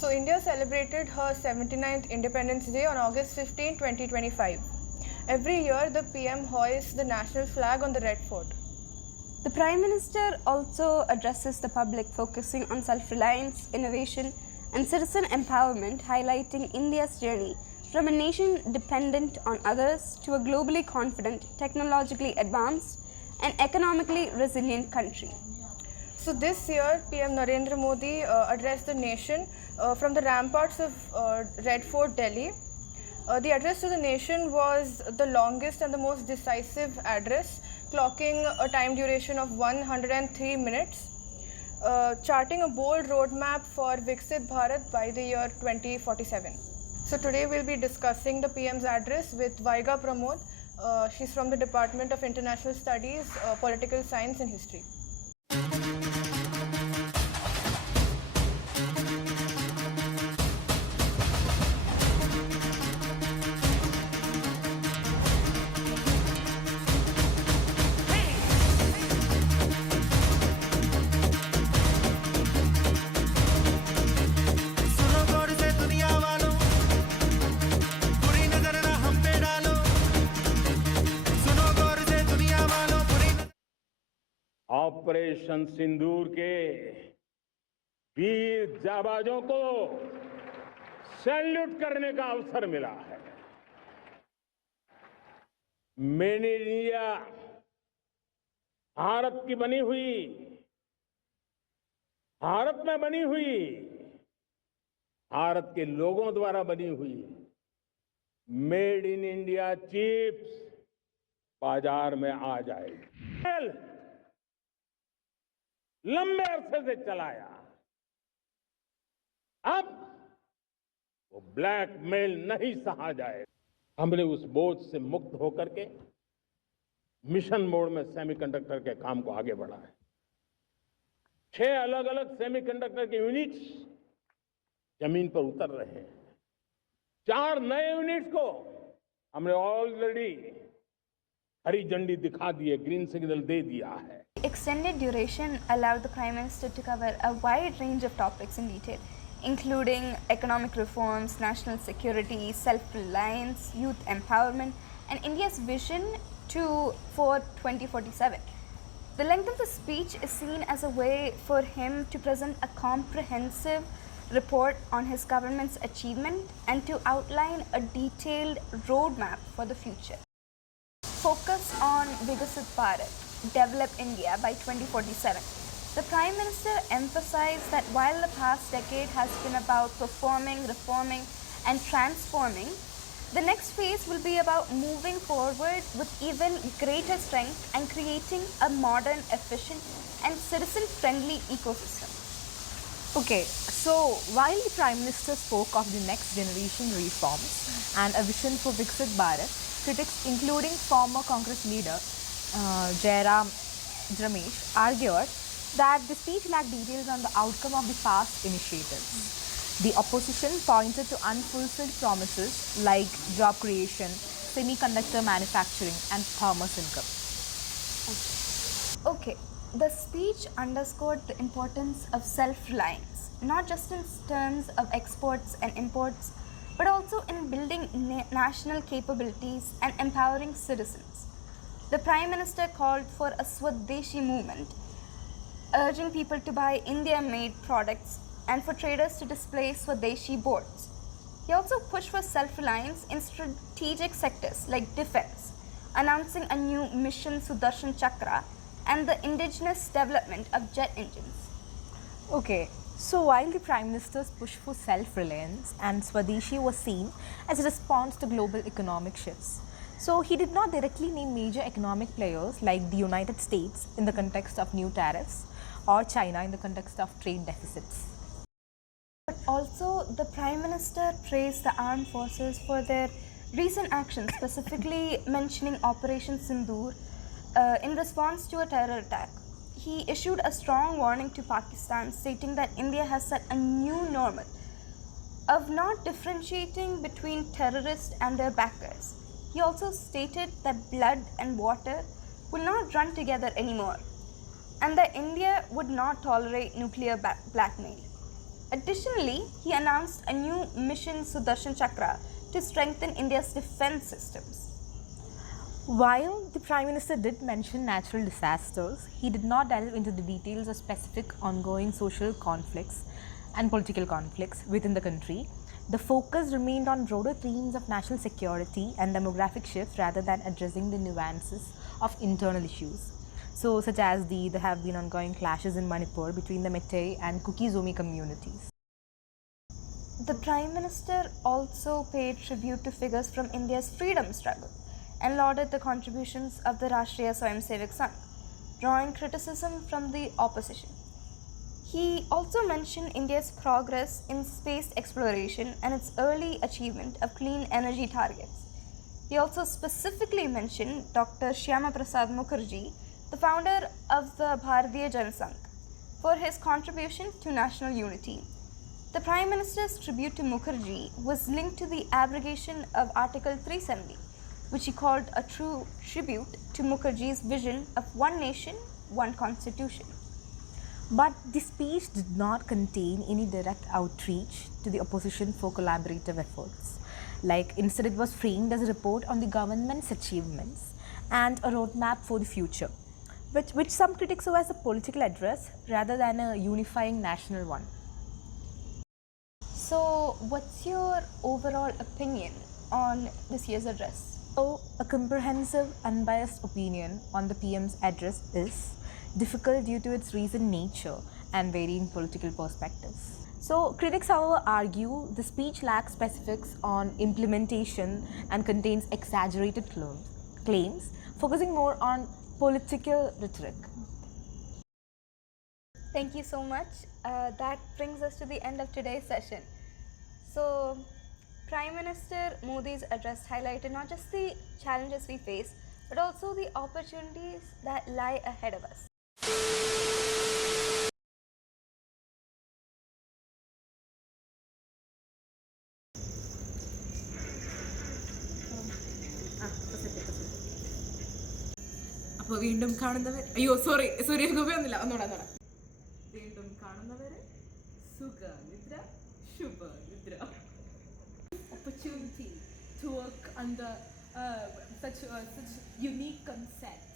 So India celebrated her 79th Independence Day on August 15, 2025. Every year, the PM hoists the national flag on the Red Fort. The Prime Minister also addresses the public, focusing on self-reliance, innovation, and citizen empowerment, highlighting India's journey from a nation dependent on others to a globally confident, technologically advanced, and economically resilient country. So this year, PM Narendra Modi addressed the nation from the ramparts of Red Fort, Delhi. The address to the nation was the longest and the most decisive address, clocking a time duration of 103 minutes, charting a bold roadmap for Viksit Bharat by the year 2047. So today we'll be discussing the PM's address with Vyga Pramod. She's from the Department of International Studies, Political Science and History. Operation Sindoor के वीर जाबाजों को salute करने का अवसर मिला है। Made in India Bharat की बनी हुई, भारत में बनी हुई, भारत के लोगों द्वारा बनी हुई मेड इन इंडिया चिप्स बाजार में आ जाएगी। लंबे अरसे से चलाया, अब वो ब्लैकमेल नहीं सहा जाए। हमने उस बोझ से मुक्त होकर के मिशन मोड में सेमीकंडक्टर के काम को आगे बढ़ा है। 6 अलग अलग सेमीकंडक्टर के यूनिट्स जमीन पर उतर रहे हैं। 4 नए यूनिट्स को हमने ऑलरेडी हरी झंडी दिखा दी है, ग्रीन सिग्नल दे दिया है। Extended duration allowed the Prime Minister to cover a wide range of topics in detail, including economic reforms, national security, self-reliance, youth empowerment, and India's vision for 2047. The length of the speech is seen as a way for him to present a comprehensive report on his government's achievement and to outline a detailed roadmap for the future. Focus on Viksit Bharat, develop India by 2047. The Prime Minister emphasized that while the past decade has been about performing, reforming, and transforming, the next phase will be about moving forward with even greater strength and creating a modern, efficient, and citizen-friendly ecosystem. Okay, so while the Prime Minister spoke of the next generation reforms and a vision for Viksit Bharat, critics including former Congress leader Jairam Ramesh argued that the speech lacked details on the outcome of the past initiatives. The opposition pointed to unfulfilled promises like job creation, semiconductor manufacturing and farmers' income. Okay, the speech underscored the importance of self-reliance, not just in terms of exports and imports, but also in building national capabilities and empowering citizens. The Prime Minister called for a Swadeshi movement, urging people to buy India-made products and for traders to display Swadeshi boards. He also pushed for self-reliance in strategic sectors like defense, announcing a new mission Sudarshan Chakra and the indigenous development of jet engines. Okay, so while the Prime Minister's push for self-reliance and Swadeshi was seen as a response to global economic shifts, so he did not directly name major economic players like the United States in the context of new tariffs or China in the context of trade deficits. But also, the Prime Minister praised the armed forces for their recent actions, specifically mentioning Operation Sindoor in response to a terror attack. He issued a strong warning to Pakistan, stating that India has set a new normal of not differentiating between terrorists and their backers. He also stated that blood and water would not run together anymore, and that India would not tolerate nuclear blackmail. Additionally, he announced a new mission Sudarshan Chakra to strengthen India's defense systems. While the Prime Minister did mention natural disasters, he did not delve into the details of specific ongoing social conflicts and political conflicts within the country. The focus remained on broader themes of national security and demographic shift rather than addressing the nuances of internal issues. So, such as there have been ongoing clashes in Manipur between the Meitei and Kuki-Zomi communities. The Prime Minister also paid tribute to figures from India's freedom struggle and lauded the contributions of the Rashtriya Swayamsevak Sangh, drawing criticism from the opposition. He also mentioned India's progress in space exploration and its early achievement of clean energy targets. He also specifically mentioned Dr. Shyama Prasad Mukherjee, the founder of the Bharatiya Janasangh, for his contribution to national unity. The Prime Minister's tribute to Mukherjee was linked to the abrogation of Article 370, which he called a true tribute to Mukherjee's vision of one nation, one constitution. But the speech did not contain any direct outreach to the opposition for collaborative efforts. Instead, it was framed as a report on the government's achievements and a roadmap for the future, which some critics saw as a political address rather than a unifying national one. So, what's your overall opinion on this year's address? So, a comprehensive, unbiased opinion on the PM's address is difficult due to its recent nature and varying political perspectives. So, critics, however, argue the speech lacks specifics on implementation and contains exaggerated claims, focusing more on political rhetoric. Thank you so much. That brings us to the end of today's session. So, Prime Minister Modi's address highlighted not just the challenges we face, but also the opportunities that lie ahead of us. അപ്പോൾ വീണ്ടും കാണുന്നവർ സുരേഷ് ഗോപി ഒന്നില്ല ഒന്നോടാ വീണ്ടും കാണുന്നവരെ സുഖനിദ്ര ശുഭനിദ്ര opportunity to work under such unique concepts.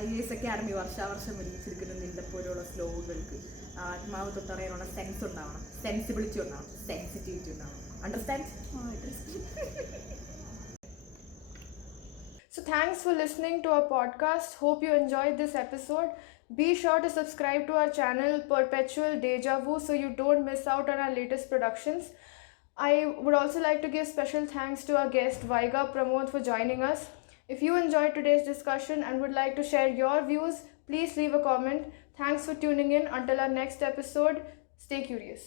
IAS academy വർഷാവർഷം ഒരുമിച്ചിരിക്കുന്ന നിന്റെ പോലുള്ള സ്ലോകൾക്ക് ആത്മാവ് തൊട്ടറിയാനുള്ള സെൻസ് ഉണ്ടാവണം, സെൻസിബിലിറ്റി ഉണ്ടാവണം, സെൻസിറ്റിവിറ്റി ഉണ്ടാവണം. Understand? So thanks for listening to our podcast. Hope you enjoyed this episode. Be sure to subscribe to our channel Perpetual Deja Vu so you don't miss out on our latest productions. I would also like to give special thanks to our guest Vyga Pramod for joining us. If you enjoyed today's discussion and would like to share your views, please leave a comment. Thanks for tuning in. Until our next episode, stay curious.